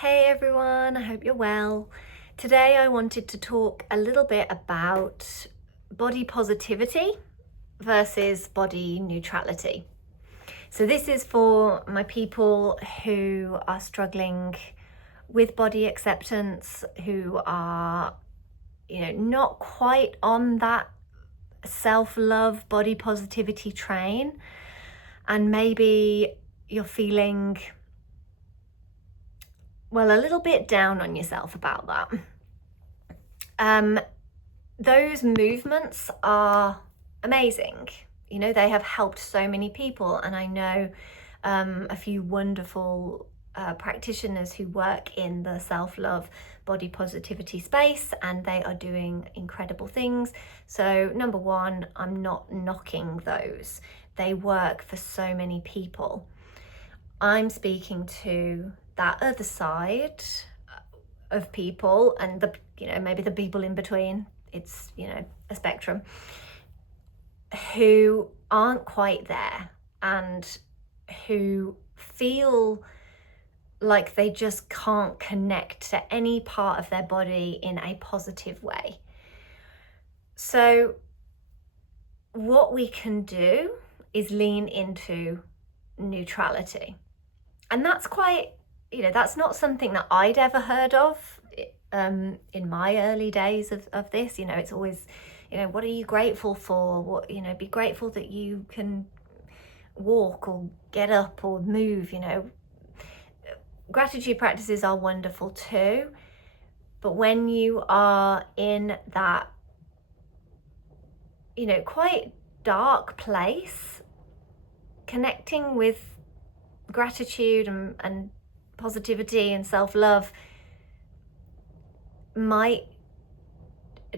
Hey everyone, I hope you're well. Today I wanted to talk a little bit about body positivity versus body neutrality. So this is for my people who are struggling with body acceptance, who are, not quite on that self-love body positivity train, and maybe you're feeling a little bit down on yourself about that. Those movements are amazing. They have helped so many people, and I know a few wonderful practitioners who work in the self-love body positivity space, and they are doing incredible things. So number one, I'm not knocking those. They work for so many people. I'm speaking to that other side of people, and maybe the people in between. It's a spectrum, who aren't quite there and who feel like they just can't connect to any part of their body in a positive way. So what we can do is lean into neutrality. And that's quite, that's not something that I'd ever heard of in my early days of this. It's always, what are you grateful for? What, be grateful that you can walk or get up or move. Gratitude practices are wonderful too. But when you are in that, quite dark place, connecting with gratitude and positivity and self-love might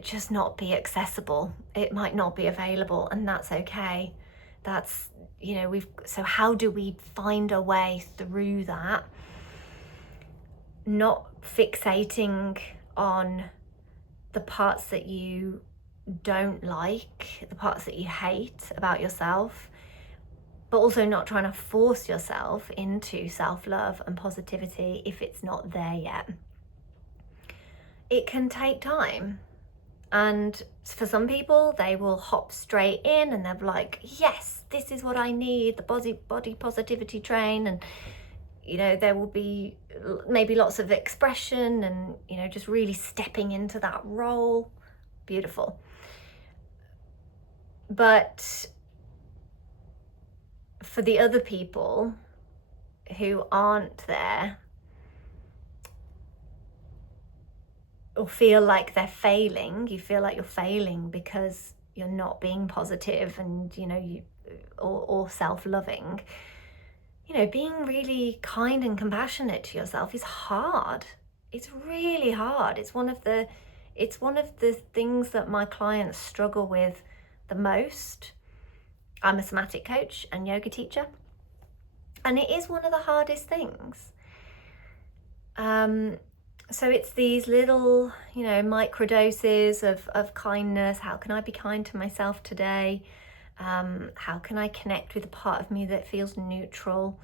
just not be accessible. It might not be available, and that's okay. That's, so how do we find a way through that? Not fixating on the parts that you don't like, the parts that you hate about yourself, but also not trying to force yourself into self-love and positivity if it's not there yet. It can take time. And for some people, they will hop straight in and they're like, yes, this is what I need, the body positivity train. And, there will be maybe lots of expression and, just really stepping into that role. Beautiful. But for the other people who aren't there, or feel like they're failing, you feel like you're failing because you're not being positive and, or self-loving, being really kind and compassionate to yourself is hard. It's really hard. It's one of the things that my clients struggle with the most. I'm a somatic coach and yoga teacher, and it is one of the hardest things. So it's these little, micro doses of kindness. How can I be kind to myself today? How can I connect with a part of me that feels neutral,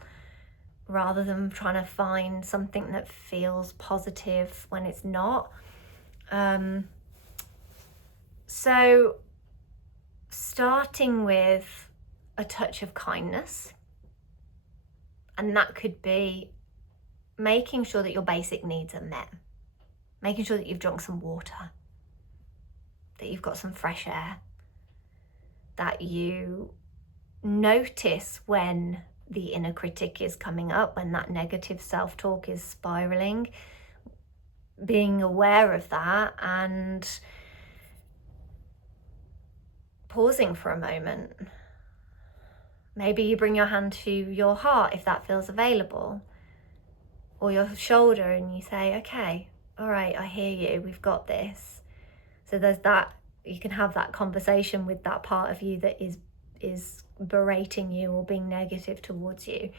rather than trying to find something that feels positive when it's not? So starting with a touch of kindness, and that could be making sure that your basic needs are met, making sure that you've drunk some water, that you've got some fresh air, that you notice when the inner critic is coming up, when that negative self-talk is spiraling, being aware of that and pausing for a moment. Maybe you bring your hand to your heart if that feels available, or your shoulder, and you say, okay, all right, I hear you, we've got this. So there's that, you can have that conversation with that part of you that is berating you or being negative towards you.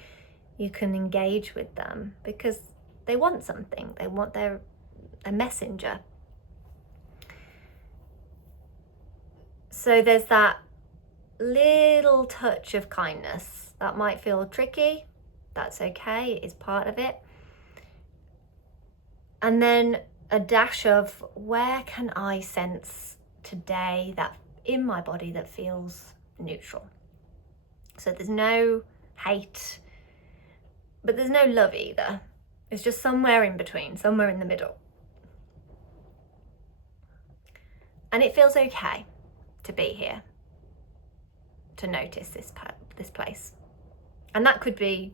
You can engage with them because they want something. They want a messenger. So there's that little touch of kindness that might feel tricky. That's okay, it is part of it. And then a dash of, where can I sense today that in my body that feels neutral? So there's no hate, but there's no love either. It's just somewhere in between, somewhere in the middle. And it feels okay to be here, to notice this place. And that could be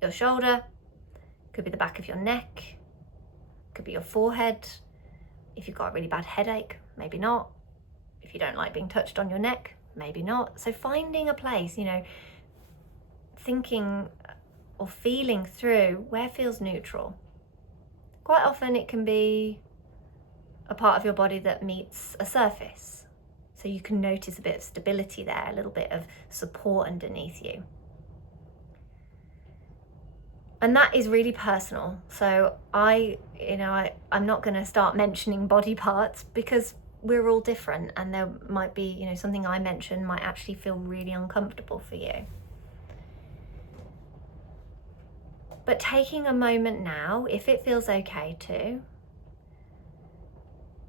your shoulder, could be the back of your neck, could be your forehead. If you've got a really bad headache, maybe not. If you don't like being touched on your neck, maybe not. So finding a place, thinking or feeling through where feels neutral. Quite often it can be a part of your body that meets a surface. So you can notice a bit of stability there, a little bit of support underneath you. And that is really personal. So I'm not going to start mentioning body parts because we're all different, and there might be, something I mention might actually feel really uncomfortable for you. But taking a moment now, if it feels okay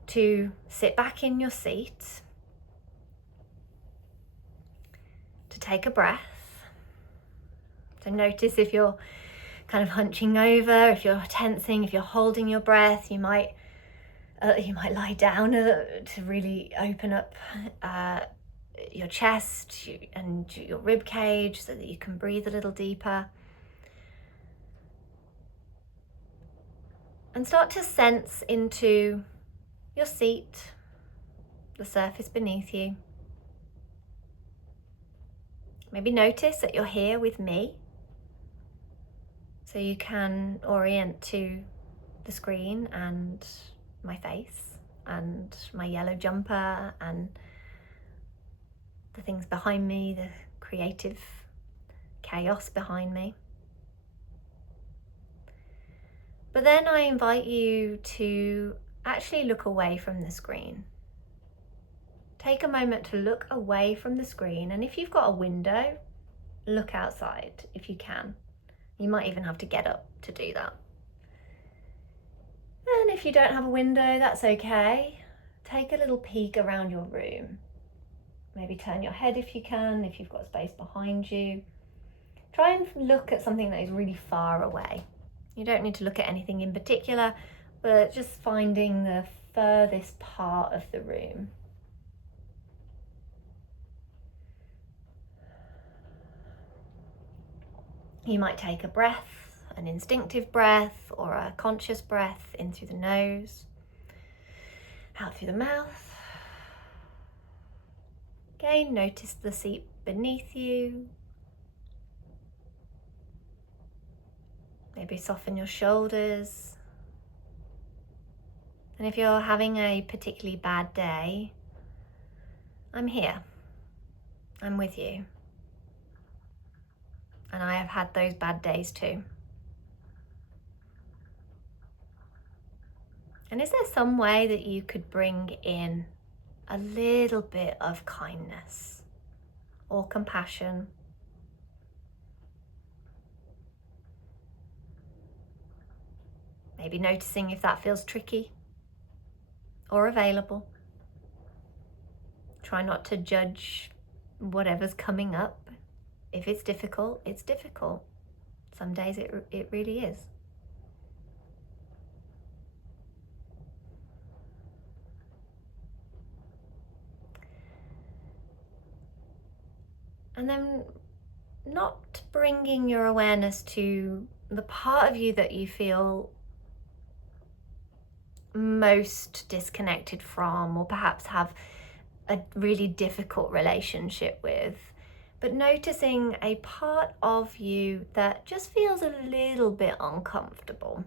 to sit back in your seat, to take a breath, to notice if you're kind of hunching over, if you're tensing, if you're holding your breath. You might lie down to really open up your chest and your rib cage so that you can breathe a little deeper. And start to sense into your seat, the surface beneath you. Maybe notice that you're here with me, so you can orient to the screen and my face and my yellow jumper and the things behind me, the creative chaos behind me. But then I invite you to actually look away from the screen. Take a moment to look away from the screen, and if you've got a window, look outside if you can. You might even have to get up to do that. And if you don't have a window, that's okay. Take a little peek around your room. Maybe turn your head if you can, if you've got space behind you. Try and look at something that is really far away. You don't need to look at anything in particular, but just finding the furthest part of the room. You might take a breath, an instinctive breath or a conscious breath in through the nose, out through the mouth. Again, notice the seat beneath you. Maybe soften your shoulders. And if you're having a particularly bad day, I'm here. I'm with you. And I have had those bad days too. And is there some way that you could bring in a little bit of kindness or compassion? Maybe noticing if that feels tricky or available. Try not to judge whatever's coming up. If it's difficult, it's difficult. Some days it really is. And then not bringing your awareness to the part of you that you feel most disconnected from, or perhaps have a really difficult relationship with, but noticing a part of you that just feels a little bit uncomfortable.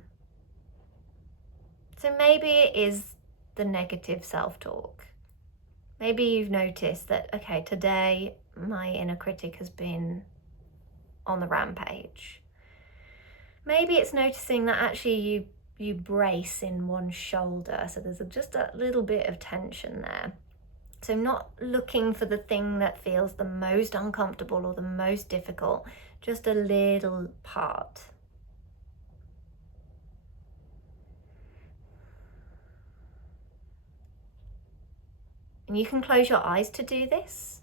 So maybe it is the negative self-talk. Maybe you've noticed that, okay, today my inner critic has been on the rampage. Maybe it's noticing that actually you brace in one shoulder, so there's just a little bit of tension there. So not looking for the thing that feels the most uncomfortable or the most difficult, just a little part. And you can close your eyes to do this,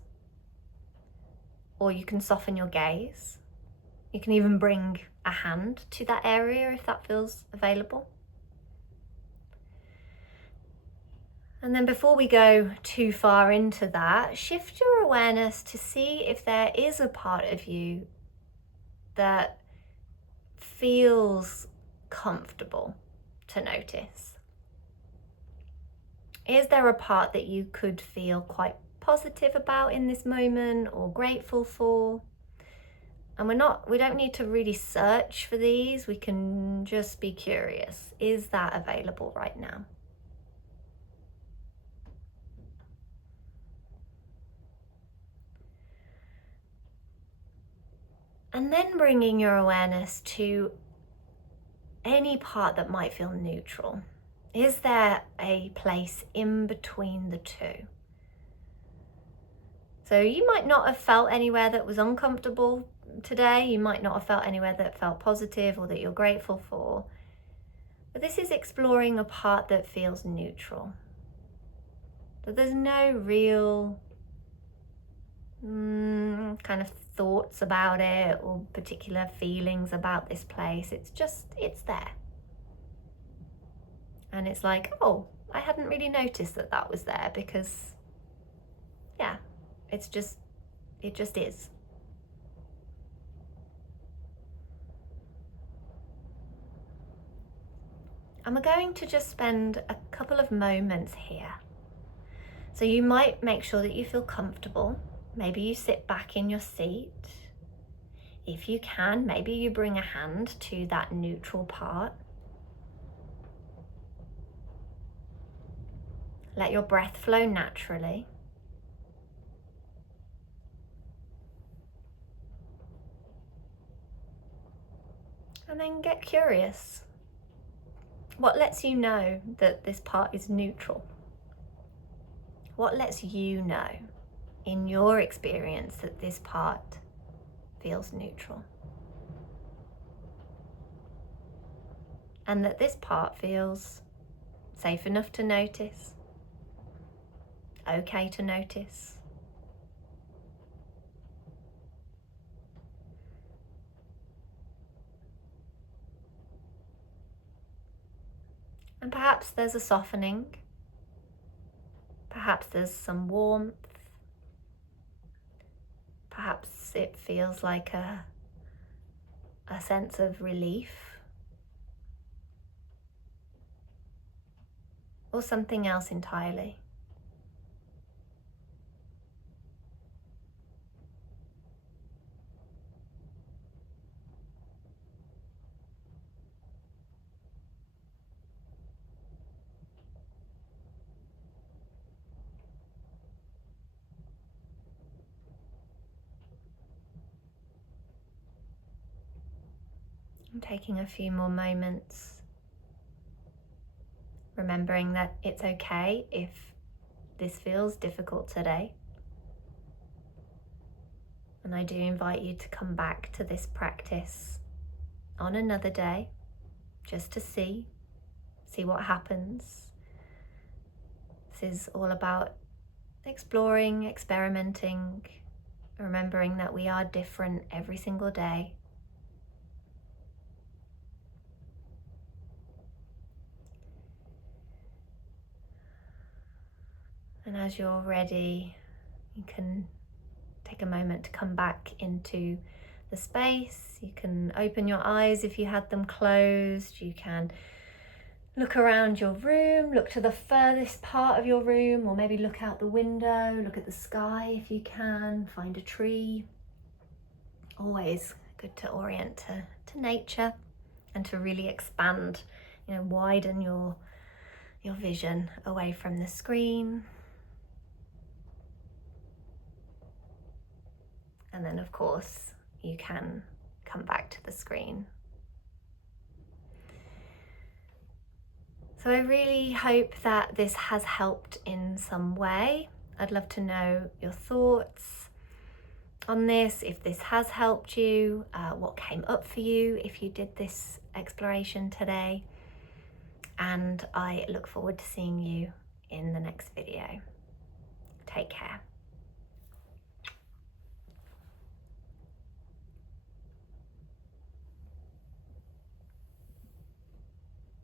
or you can soften your gaze. You can even bring a hand to that area if that feels available. And then before we go too far into that, shift your awareness to see if there is a part of you that feels comfortable to notice. Is there a part that you could feel quite positive about in this moment or grateful for? And we don't need to really search for these. We can just be curious. Is that available right now? And then bringing your awareness to any part that might feel neutral. Is there a place in between the two? So you might not have felt anywhere that was uncomfortable today. You might not have felt anywhere that felt positive or that you're grateful for. But this is exploring a part that feels neutral. That there's no real kind of thoughts about it or particular feelings about this place. It's there. And it's like, oh, I hadn't really noticed that that was there because, yeah, it just is. And we're going to just spend a couple of moments here. So you might make sure that you feel comfortable. Maybe you sit back in your seat. If you can, maybe you bring a hand to that neutral part. Let your breath flow naturally. And then get curious. What lets you know that this part is neutral? What lets you know in your experience that this part feels neutral? And that this part feels safe enough to notice, okay to notice. And perhaps there's a softening, perhaps there's some warmth, perhaps it feels like a sense of relief, or something else entirely. I'm taking a few more moments, remembering that it's okay if this feels difficult today. And I do invite you to come back to this practice on another day, just to see what happens. This is all about exploring, experimenting, remembering that we are different every single day. And as you're ready, you can take a moment to come back into the space. You can open your eyes if you had them closed. You can look around your room, look to the furthest part of your room, or maybe look out the window, look at the sky if you can, find a tree. Always good to orient to nature and to really expand, widen your vision away from the screen. And then, of course, you can come back to the screen. So I really hope that this has helped in some way. I'd love to know your thoughts on this, if this has helped you, what came up for you if you did this exploration today. And I look forward to seeing you in the next video. Take care.